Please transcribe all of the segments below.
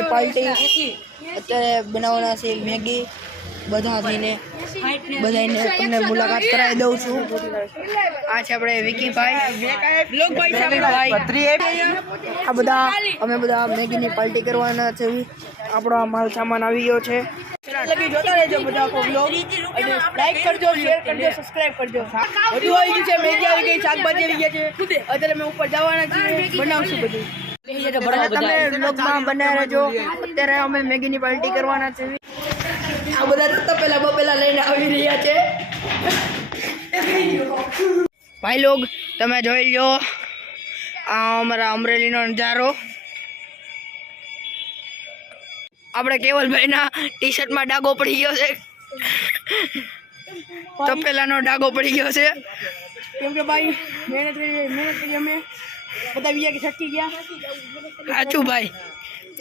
મેગીની party અત્યારે બનાવવાના છે મેગી બધાને તમને મુલાકાત કરાવી દઉં છું આ છે આપણે વિકીભાઈ આ બધા અમે બધા મેગીની પાર્ટી કરવાના છે આપણો માલ સામાન આવી ગયો છે જોતા રહેજો બધા વ્લોગ અને લાઈક કરજો શેર કરજો સબસ્ક્રાઇબ કરજો બધું આવી ગયું છે મેગી આવી ગઈ શાકભાજી આવી ગયા છે અત્યારે અમે ઉપર જવાના છીએ બનાવશું બધું તમે વ્લોગમાં બનાવી રહેજો અત્યારે અમે મેગીની પાર્ટી કરવાના છે આ બધા રસ્તા પેલા બપેલા લઈને આવી રહ્યા છે ભાઈ લોગ તમે જોઈ લો આ અમારા અમરેલીનો નજારો આપણે કેવલભાઈના ટી શર્ટમાં ડાઘો પડી ગયો છે તપેલાનો ડાઘો પડી ગયો છે કેમ કે ભાઈ મહેનત કરી અમે બધા બીજા કે થકી ગયા સાચું ભાઈ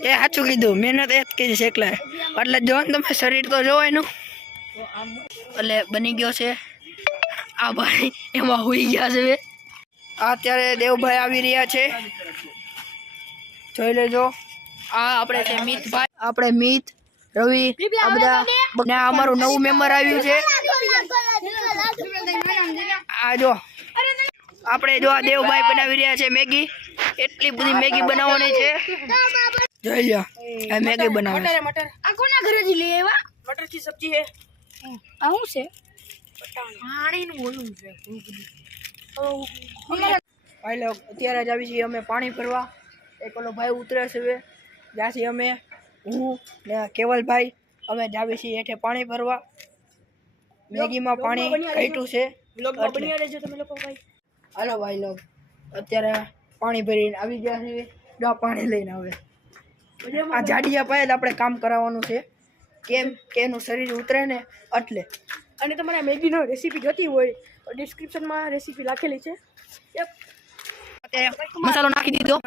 એ સાચું કીધું મહેનત એ જ કીધી છે એકલા એટલે જો ને તમે શરીર તો જોવો એનું એટલે બની ગયો છે આ ભાઈ એમાં હોઈ ગયા છે અત્યારે દેવભાઈ આવી રહ્યા છે જોઈ લેજો આ આપણે છે મિતભાઈ આપણે મિત રવિ આ બધા અમારું નવું મેમ્બર આવ્યું છે આ જો આપણે જો આ દેવભાઈ બનાવી રહ્યા છે મેગી એટલી બધી મેગી બનાવવાની છે જોઈ લો આ મેગી બનાવવાની મટર આ કોના ઘરેથી લઈ આવ્યા મટર की सब्जी है આ શું છે પાણીનું ઓલું છે ભાઈ લોગ અત્યારે જ આવી છીએ અમે પાણી ભરવા એક ઓલો ભાઈ ઉતરે છે જ્યાંથી અમે હું ને કેવલભાઈ અમે જ આવી છીએ હેઠે પાણી ભરવા મેગીમાં પાણી ઘટ્યું છે હાલો ભાઈ લોગ અત્યારે પાણી ભરીને આવી ગયા છે જો પાણી લઈને આવે આ જાડિયા પાયે જ આપણે કામ કરાવવાનું છે કેમ કે એનું શરીર ઉતરે ને એટલે અને તમારે મેગીનો રેસીપી જોતી હોય તો ડિસ્ક્રિપ્શનમાં રેસીપી લખેલી છે મસાલો નાખી દીધો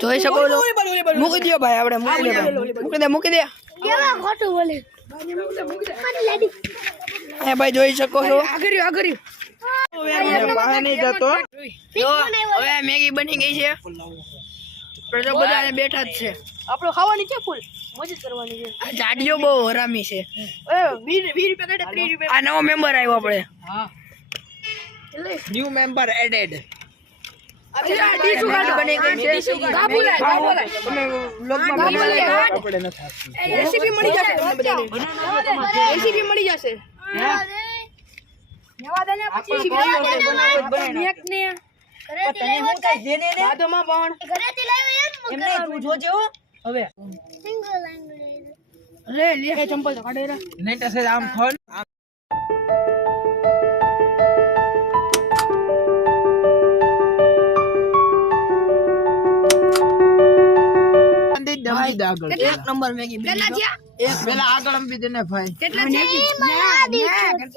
જોઈ શકો છો મૂકી દો ભાઈ આપણે મૂકી દે ભાઈ જોઈ શકો છો હવે મેગી બની ગઈ છે બધા બેઠા જ છે આપણે ખાવાની છે ફૂલ મજા કરવાની છે જાડીઓ બહુ હરામી છે 20 રૂપિયા આ નવો મેમ્બર આવ્યો આપણે ન્યુ મેમ્બર એડેડ રેસીપી મળી જશે ચંપલ તો કાઢે આમ ખોલ એક નંબર મેગી એક પેલા આગળ અંબી દેને ભાઈ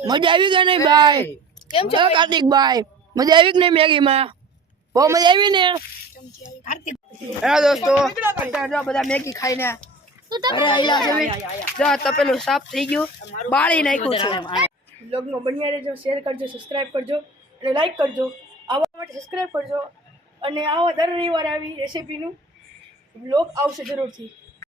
મજા આવી ગઈ નહીં ભાઈ કેમ છો કાર્તિક ભાઈ મજા આવી કે નહીં મેગી માં બહુ મજા આવી ને કાર્તિક દોસ્તો બધા મેગી ખાઈને અરે આયલા છે જો તપેલું સાફ થઈ ગયું બાળી નાખ્યું છે બ્લોગમાં બન્યા રહેજો શેર કરજો સબસ્ક્રાઇબ કરજો અને લાઈક કરજો આવવા માટે સબસ્ક્રાઇબ કરજો અને આવા દર રવિવારે આવી રેસીપીનું બ્લોગ આવશે જરૂરથી